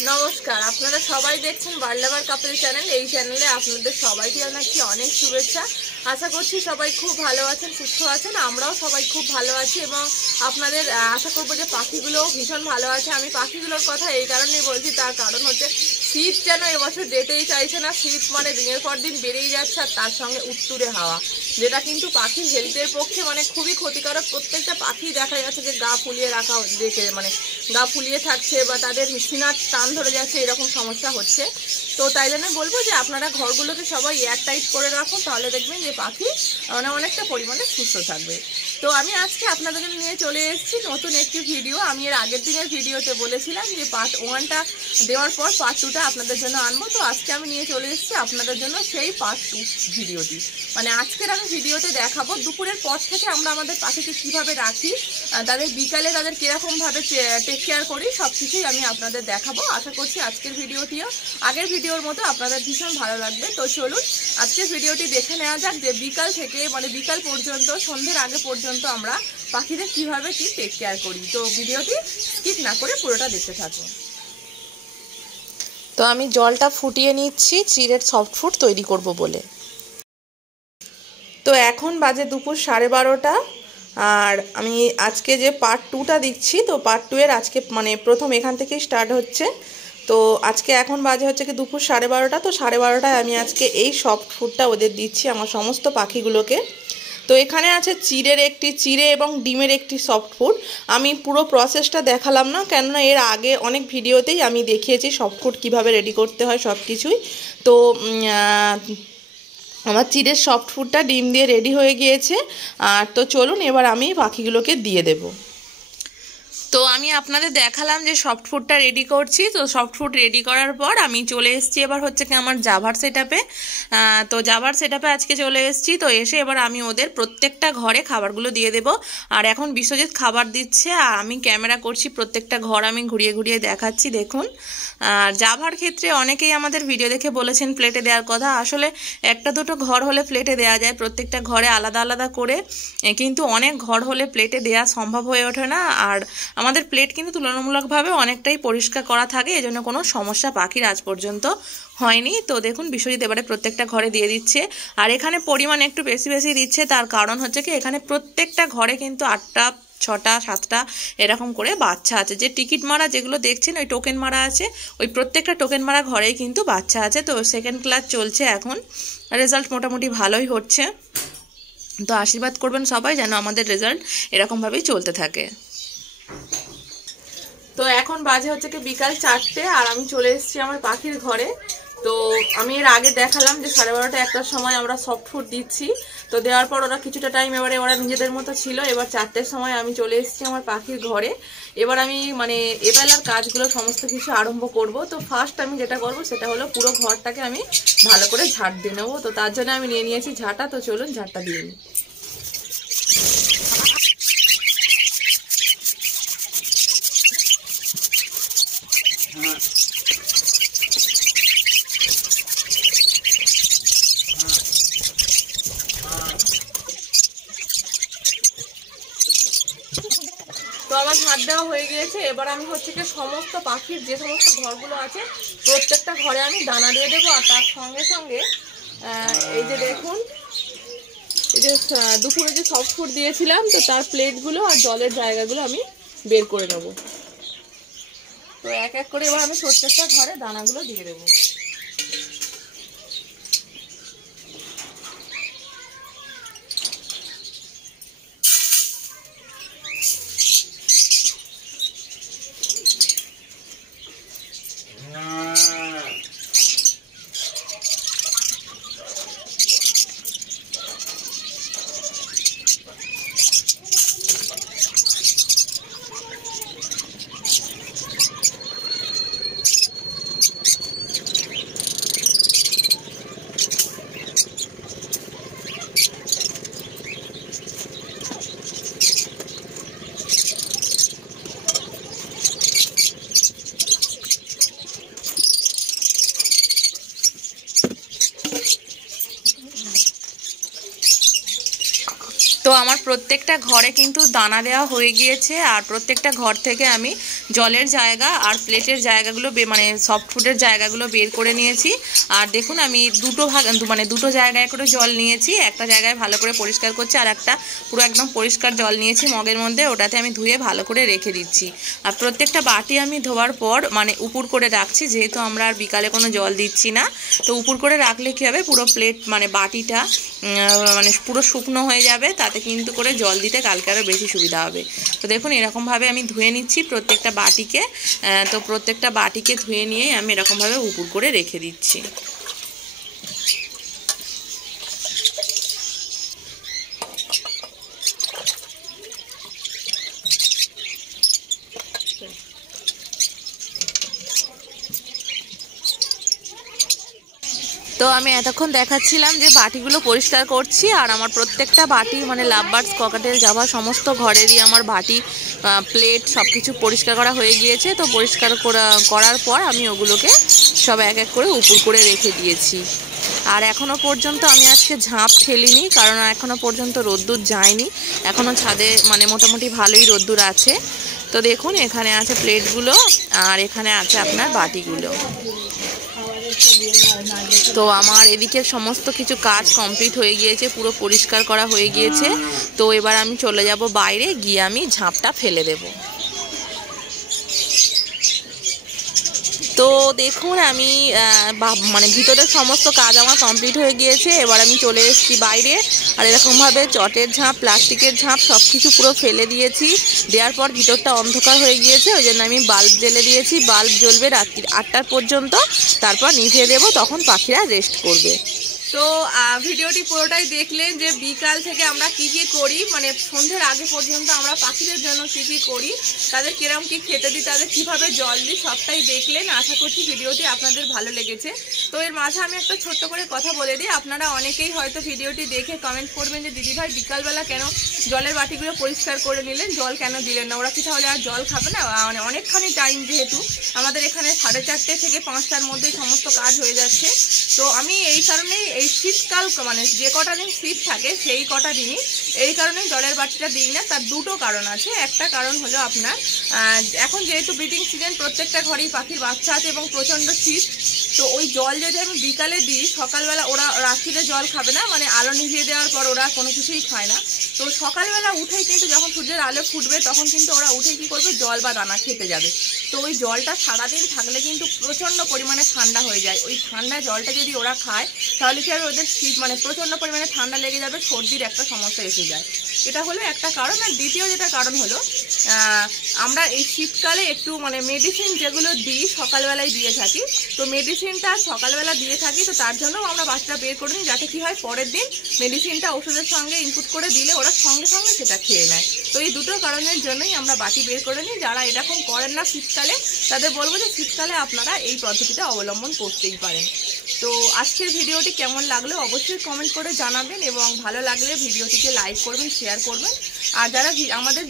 নমস্কার, আপনারা সবাই দেখছেন বার্লাভার কাপল চ্যানেল। এই চ্যানেলে আপনাদের সবাইকে জানাচ্ছি অনেক শুভেচ্ছা। আশা করছি সবাই খুব ভালো আছেন, সুস্থ আছেন। আমরাও সবাই খুব ভালো আছি এবং আপনাদের আশা করবো যে পাখিগুলোও ভীষণ ভালো আছে। আমি পাখিগুলোর কথা এই কারণেই বলছি, তার কারণ হচ্ছে শীত যেন এবছর যেতেই চাইছে না। শীত মানে দিনের পর দিন বেড়েই যাচ্ছে, আর তার সঙ্গে উত্তুরে হাওয়া, যেটা কিন্তু পাখির হেলথের পক্ষে মানে খুবই ক্ষতিকারক। প্রত্যেকটা পাখি দেখা যাচ্ছে যে গা ফুলিয়ে রাখা দেখে মানে গা ফুলিয়ে থাকছে বা তাদের সিনার টান ধরে যাচ্ছে, এরকম সমস্যা হচ্ছে। তো তাই জন্য বলবো যে আপনারা ঘরগুলোকে সবাই এয়ার টাইট করে রাখুন, তাহলে দেখবেন যে পাখি অনেকটা পরিমাণে সুস্থ থাকবে। তো আমি আজকে আপনাদের জন্য নিয়ে চলে এসেছি নতুন একটি ভিডিও। আমি এর আগের দিনের ভিডিওতে বলেছিলাম যে পার্ট 1টা দেওয়ার পর পার্ট 2টা আপনাদের জন্য আনবো। তো আজকে আমি নিয়ে চলে এসেছি আপনাদের জন্য সেই পার্ট 2 ভিডিওটি। মানে আজকের আমি ভিডিওতে দেখাবো দুপুরের পর থেকে আমরা আমাদের পাখিকে কিভাবে রাখি, তাদের বিকালে তাদের কীরকমভাবে টেক কেয়ার করি, সব কিছুই আমি আপনাদের দেখাবো। আশা করছি আজকের ভিডিওটিও আগের ভিডিওর মতো আপনাদের ভীষণ ভালো লাগবে। তো চলুন আজকের ভিডিওটি দেখে নেওয়া যাক যে বিকাল থেকে মানে বিকাল পর্যন্ত, সন্ধ্যের আগে পর্যন্ত আমরা পাখিদের কিভাবে কি টেক কেয়ার করি। তো ভিডিওটি স্কিপ না করে পুরোটা দেখতে থাকুন। তো আমি জলটা ফুটিয়ে নিচ্ছি চিড়ের সফট ফুড তৈরি করব বলে। তো এখন বাজে দুপুর 12:30, আর আমি আজকে যে পার্ট 2টা দিচ্ছি, তো পার্ট 2 এর আজকে মানে প্রথম এখান থেকেই স্টার্ট হচ্ছে। তো আজকে এখন বাজে হচ্ছে কি দুপুর 12:30। তো 12:30টায় আমি আজকে এই সফট ফুডটা ওদের দিচ্ছি আমার সমস্ত পাখিগুলোকে। তো এখানে আছে চিড়ে এবং ডিমের একটি সফট ফুড। আমি পুরো প্রসেসটা দেখালাম না, কেননা এর আগে অনেক ভিডিওতেই আমি দেখিয়েছি সফট ফুড কীভাবে রেডি করতে হয় সব কিছুই। তো আমার চিড়ের সফট ফুডটা ডিম দিয়ে রেডি হয়ে গিয়েছে। আর তো চলুন এবার আমি পাখিগুলোকে দিয়ে দেব। তো আমি আপনাদের দেখালাম যে সফট ফুডটা রেডি করছি। তো সফট ফুড রেডি করার পর আমি চলে এসেছি এবার হচ্ছে কি আমার জাভার সেটআপে। তো জাভার সেটআপে আজকে চলে এসেছি। তো এসে এবার আমি ওদের প্রত্যেকটা ঘরে খাবারগুলো দিয়ে দেব। আর এখন বিশ্বজিৎ খাবার দিচ্ছে আর আমি ক্যামেরা করছি, প্রত্যেকটা ঘর আমি ঘুরিয়ে ঘুরিয়ে দেখাচ্ছি। দেখুন, আর জাভার ক্ষেত্রে অনেকেই আমাদের ভিডিও দেখে বলেছেন প্লেটে দেওয়ার কথা। আসলে একটা দুটো ঘর হলে প্লেটে দেওয়া যায়, প্রত্যেকটা ঘরে আলাদা আলাদা করে, কিন্তু অনেক ঘর হলে প্লেটে দেওয়া সম্ভব হয়ে ওঠে না। আর আমাদের প্লেট কিন্তু তুলনামূলকভাবে অনেকটাই পরিষ্কার করা থাকে, এজন্য কোনো সমস্যা পাখির আজ পর্যন্ত হয়নি। তো দেখুন বিশ্বজিৎ এবারে প্রত্যেকটা ঘরে দিয়ে দিচ্ছে। আর এখানে পরিমাণ একটু বেশি বেশি দিচ্ছে, তার কারণ হচ্ছে কি এখানে প্রত্যেকটা ঘরে কিন্তু 8টা 6টা 7টা এরকম করে বাচ্চা আছে। যে টিকিট মারা যেগুলো দেখছেন ওই টোকেন মারা আছে, ওই প্রত্যেকটা টোকেন মারা ঘরেই কিন্তু বাচ্চা আছে। তো সেকেন্ড ক্লাস চলছে এখন, রেজাল্ট মোটামুটি ভালোই হচ্ছে। তো আশীর্বাদ করবেন সবাই যেন আমাদের রেজাল্ট এরকমভাবেই চলতে থাকে। তো এখন বাজে হচ্ছে কি বিকাল 4টে, আর আমি চলে এসেছি আমার পাখির ঘরে। তো আমি এর আগে দেখালাম যে 12:30 1টার সময় আমরা সফট ফুড দিচ্ছি। তো দেওয়ার পর ওরা কিছুটা টাইম এবারে ওরা নিজেদের মতো ছিল। এবার 4টের সময় আমি চলে এসেছি আমার পাখির ঘরে। এবার আমি মানে এবেলার কাজগুলো সমস্ত কিছু আরম্ভ করব। তো ফার্স্ট আমি যেটা করব সেটা হলো পুরো ঘরটাকে আমি ভালো করে ঝাড় দিয়ে নেবো। তো তার জন্য আমি নিয়ে নিয়েছি ঝাঁটা। তো চলুন ঝাঁটটা দিয়ে নিই। তো আমার ঝাঁট দেওয়া হয়ে গিয়েছে। এবার আমি হচ্ছে কি সমস্ত পাখির যে সমস্ত ঘরগুলো আছে প্রত্যেকটা ঘরে আমি দানা দিয়ে দেবো। আর তার সঙ্গে সঙ্গে এই যে দেখুন, এই যে দুপুরে যে সফট ফুড দিয়েছিলাম, তো তার প্লেটগুলো আর জলের জায়গাগুলো আমি বের করে নেবো। তো এক এক করে এবার আমি প্রত্যেকটা ঘরে দানাগুলো দিয়ে দেবো। তো আমার প্রত্যেকটা ঘরে কিন্তু দানা দেওয়া হয়ে গিয়েছে, আর প্রত্যেকটা ঘর থেকে আমি জলের জায়গা আর প্লেটের জায়গাগুলো মানে সফট ফুডের জায়গাগুলো বের করে নিয়েছি। আর দেখুন আমি দুটো জায়গায় করে জল নিয়েছি, একটা জায়গায় ভালো করে পরিষ্কার করছি আর একটা পুরো একদম পরিষ্কার জল নিয়েছি মগের মধ্যে, ওটাতে আমি ধুয়ে ভালো করে রেখে দিচ্ছি। আর প্রত্যেকটা বাটি আমি ধোয়ার পর মানে উপুর করে রাখছি, যেহেতু আমরা আর বিকালে কোনো জল দিচ্ছি না। তো উপুর করে রাখলে কী হবে, পুরো প্লেট মানে বাটিটা মানে পুরো শুকনো হয়ে যাবে, তাতে কিন্তু করে জল দিতে কালকে আরও বেশি সুবিধা হবে। তো দেখুন এরকমভাবে আমি ধুয়ে নিচ্ছি প্রত্যেকটা বাটিকে। তো প্রত্যেকটা বাটিকে ধুয়ে নিয়ে আমি এরকমভাবে উপুর করে রেখে দিচ্ছি। তো আমি এতক্ষণ দেখাচ্ছিলাম যে বাটিগুলো পরিষ্কার করছি, আর আমার প্রত্যেকটা বাটি মানে লাভ বার্ডস, ককাটেল, জাভা সমস্ত ঘরেরই আমার বাটি, প্লেট সব কিছু পরিষ্কার করা হয়ে গিয়েছে। তো পরিষ্কার করার পর আমি ওগুলোকে সব এক এক করে উপুর করে রেখে দিয়েছি। আর এখনও পর্যন্ত আমি আজকে ঝাঁপ ফেলিনি, কারণ এখনও পর্যন্ত রোদ্দুর যায়নি, এখনও ছাদে মানে মোটামুটি ভালোই রোদ্দুর আছে। তো দেখুন এখানে আছে প্লেটগুলো আর এখানে আছে আপনার বাটিগুলো। তো আমার এদিকে সমস্ত কিছু কাজ কমপ্লিট হয়ে গিয়েছে, পুরো পরিষ্কার করা হয়ে গিয়েছে। তো এবার আমি চলে যাব বাইরে, গিয়ে আমি ঝাঁপটা ফেলে দেব। তো দেখুন আমি মানে ভিতরের সমস্ত কাজ আমার কমপ্লিট হয়ে গিয়েছে। এবার আমি চলে এসেছি বাইরে, আর এরকমভাবে চটের ঝাঁপ, প্লাস্টিকের ঝাঁপ সব কিছু পুরো ফেলে দিয়েছি। দেওয়ার পর ভিতরটা অন্ধকার হয়ে গিয়েছে, ওই জন্য আমি বাল্ব জ্বেলে দিয়েছি। বাল্ব জ্বলবে রাত্রি 8টা পর্যন্ত, তারপর নিভিয়ে দেবো, তখন পাখিরা রেস্ট করবে। তো ভিডিওটি পুরোটাই দেখলেন যে বিকাল থেকে আমরা কি কি করি, মানে সন্ধ্যের আগে পর্যন্ত আমরা পাখিদের জন্য কি কি করি, তাদের কিরম কি খেতে দিই, তাদের কিভাবে জল দিই, সবটাই দেখলেন। আশা করছি ভিডিওটি আপনাদের ভালো লেগেছে। তো এর মাঝে আমি একটা ছোট্ট করে কথা বলে দিই, আপনারা অনেকেই হয়তো ভিডিওটি দেখে কমেন্ট করবেন যে দিদিভাই বিকালবেলা কেন জলের বাটিগুলো পরিষ্কার করে নিলেন, জল কেন দিলেন না, ওরা কি তাহলে আর জল খাবে না? মানে অনেকখানি টাইম, যেহেতু আমাদের এখানে 4:30 থেকে 5টার মধ্যেই সমস্ত কাজ হয়ে যাচ্ছে। তো আমি এই কারণেই এই শীতকাল মানে যে কটা দিন শীত থাকে সেই কটা দিনই এই কারণেই জলের বাটিটা দিই না। তার দুটো কারণ আছে। একটা কারণ হলো আপনার এখন যেহেতু ব্রিডিং সিজন, প্রত্যেকটা ঘরেই পাখির বাচ্চা আছে এবং প্রচণ্ড শীত। তো ওই জল যদি আমি বিকালে দিই, সকালবেলা ওরা রাত্রিরে জল খাবে না, মানে আলো নিভিয়ে দেওয়ার পর ওরা কোনো কিছুই খায় না। তো সকালবেলা উঠেই কিন্তু যখন সূর্যের আলো ফুটবে তখন কিন্তু ওরা উঠেই কী করবে, জল বা দানা খেতে যাবে। তো ওই জলটা সারাদিন থাকলে কিন্তু প্রচণ্ড পরিমাণে ঠান্ডা হয়ে যায়। ওই ঠান্ডা জলটা যদি ওরা খায় তাহলে কি হবে, ওদের শীত মানে প্রচণ্ড পরিমাণে ঠান্ডা লেগে যাবে, সর্দির একটা সমস্যা এসে যায়। এটা হলো একটা কারণ। আর দ্বিতীয় যেটা কারণ হলো, আমরা এই শীতকালে একটু মানে মেডিসিন যেগুলো দিই সকালবেলায় দিয়ে থাকি। তো মেডিসিনটা সকালবেলা দিয়ে থাকি, তো তার জন্য আমরা বাচ্চাটা বের করে নিই, যাতে কি হয় পরের দিন মেডিসিনটা ওষুধের সঙ্গে ইনপুট করে দিলে ওরা সঙ্গে সঙ্গে সেটা খেয়ে নেয়। তো এই দুটো কারণের জন্যই আমরা বাটি বের করে নিই। যারা এরকম করেন না শীতকালে, তাদের বলবো যে শীতকালে আপনারা এই পদ্ধতিটা অবলম্বন করতেই পারেন। তো আজকের ভিডিওটি কেমন লাগলো অবশ্যই কমেন্ট করে জানাবেন, এবং ভালো লাগলে ভিডিওটিকে লাইক করবেন, শেয়ার করবেন। আর যারা আমাদের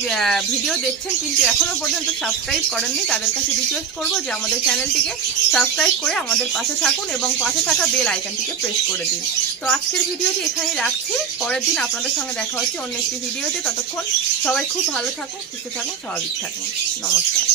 ভিডিও দেখছেন কিন্তু এখনও পর্যন্ত সাবস্ক্রাইব করেননি, তাদের কাছে রিকোয়েস্ট করবো যে আমাদের চ্যানেলটিকে সাবস্ক্রাইব করে আমাদের পাশে থাকুন এবং পাশে থাকা বেল আইকনটিকে প্রেস করে দিন। তো আজকের ভিডিওটি এখানেই রাখছি। পরের দিন আপনাদের সঙ্গে দেখা হচ্ছে অন্য একটি ভিডিওতে। ততক্ষণ সবাই খুব ভালো থাকুন, সুস্থ থাকুন, স্বাভাবিক থাকুন। নমস্কার।